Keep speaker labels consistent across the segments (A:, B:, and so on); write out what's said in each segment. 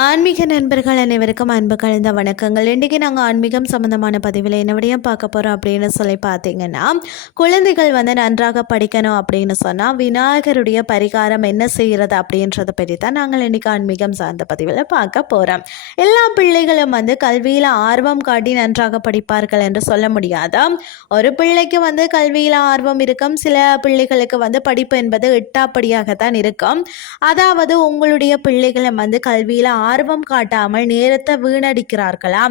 A: ஆன்மீக நண்பர்கள் அனைவருக்கும் அன்பு கலந்த வணக்கங்கள். இன்றைக்கி நாங்கள் ஆன்மீகம் சம்மந்தமான பதிவில் என்ன விடையும் பார்க்க போகிறோம் அப்படின்னு சொல்லி பார்த்தீங்கன்னா குழந்தைகள் வந்து நன்றாக படிக்கணும் அப்படின்னு சொன்னால் விநாயகருடைய பரிகாரம் என்ன செய்கிறது அப்படின்றத பற்றி தான் நாங்கள் இன்றைக்கி ஆன்மீகம் சார்ந்த பதிவில் பார்க்க போகிறோம் எல்லா பிள்ளைகளும் வந்து கல்வியில் ஆர்வம் காட்டி நன்றாக படிப்பார்கள் என்று சொல்ல முடியாது? ஒரு பிள்ளைக்கு வந்து கல்வியில் ஆர்வம் இருக்கும். சில பிள்ளைகளுக்கு வந்து படிப்பு என்பது எட்டாப்படியாகத்தான் இருக்கும். அதாவது உங்களுடைய பிள்ளைகளை வந்து கல்வியில் ஆர்வம் காட்டாமல் நேரத்தை வீணடிக்கிறார்களா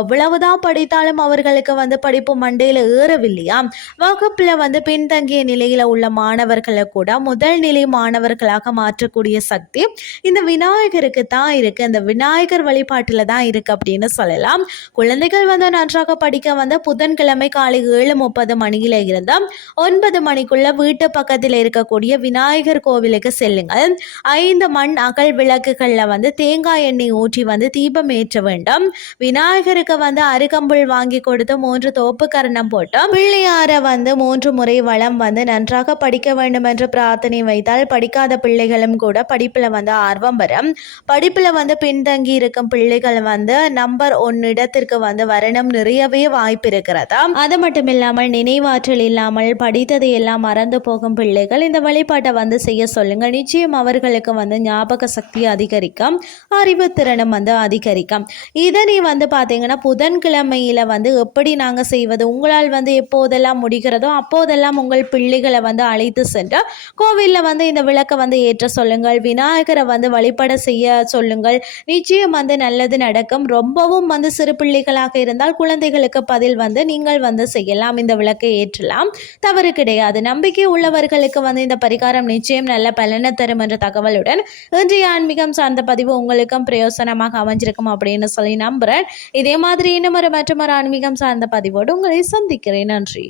A: எவ்வளவுதான் படித்தாலும் அவர்களுக்கு வந்து படிப்பு மண்டையில் ஏறவில்லையா? வகுப்பில் வந்து பின்தங்கிய நிலையில் உள்ள மாணவர்களை கூட முதல் நிலை மாணவர்களாக மாற்றக்கூடிய சக்தி இந்த விநாயகருக்கு தான் இருக்கு. இந்த விநாயகர் வழிபாட்டில் தான் இருக்கு அப்படின்னு சொல்லலாம். குழந்தைகள் வந்து நன்றாக படிக்க வந்து புதன்கிழமை காலை ஏழு முப்பது மணியில இருந்து ஒன்பது மணிக்குள்ள வீட்டு பக்கத்தில் இருக்கக்கூடிய விநாயகர் கோவிலுக்கு செல்லுங்கள். ஐந்து மண் அகல் விளக்குகளில் வந்து தேங்காய் எண்ணெய் ஊற்றி வந்து தீபம் ஏற்ற வேண்டும். விநாயகருக்கு வந்து அருகம்புல் வாங்கி கொடுத்து மூன்று தோப்பு கரணம் போட்டு பிள்ளையாரை வந்து மூன்று முறை வளம் வந்து நன்றாக படிக்க வேண்டும் என்று பிரார்த்தனை வைத்தால் படிக்காத பிள்ளைகளும் கூட படிப்பில் வந்து ஆர்வம் வரும் படிப்பில் வந்து பின்தங்கி இருக்கும் பிள்ளைகள் வந்து நம்பர் ஒன் இடத்திற்கு வந்து வரணும் நிறையவே வாய்ப்பு இருக்கிறதா? அது மட்டும் இல்லாமல் நினைவாற்றல் இல்லாமல் படித்ததை எல்லாம் மறந்து போகும் பிள்ளைகள் இந்த வழிபாட்டை வந்து செய்ய சொல்லுங்க நிச்சயம் அவர்களுக்கு வந்து ஞாபக சக்தி அதிகரிக்கும். அறிவுத்திறனும் வந்து அதிகரிக்கும். இதனை வந்து பார்த்தீங்கன்னா புதன்கிழமையில் வந்து எப்படி நாங்கள் செய்வது உங்களால் வந்து எப்போதெல்லாம் முடிகிறதோ அப்போதெல்லாம் உங்கள் பிள்ளைகளை வந்து அழைத்து சென்று கோவிலில் வந்து இந்த விளக்கை வந்து ஏற்ற சொல்லுங்கள் விநாயகரை வந்து வழிபட செய்ய சொல்லுங்கள். நிச்சயம் வந்து நல்லது நடக்கும். ரொம்பவும் வந்து சிறு பிள்ளைகளாக இருந்தால் குழந்தைகளுக்கு பதில் வந்து நீங்கள் வந்து செய்யலாம். இந்த விளக்கை ஏற்றலாம். தவறு கிடையாது. நம்பிக்கை உள்ளவர்களுக்கு வந்து இந்த பரிகாரம் நிச்சயம் நல்ல பலனை தரும் என்ற தகவலுடன் இன்றைய ஆன்மீகம் சார்ந்த பதிவு உங்களுக்கு உங்களுக்கும் பிரயோசனமாக அமைஞ்சிருக்கும் அப்படின்னு சொல்லி நம்புகிறேன் இதே மாதிரி இன்னும் ஒரு மற்றொரு ஆன்மீகம் சார்ந்த பதிவோடு உங்களை சந்திக்கிறேன். நன்றி.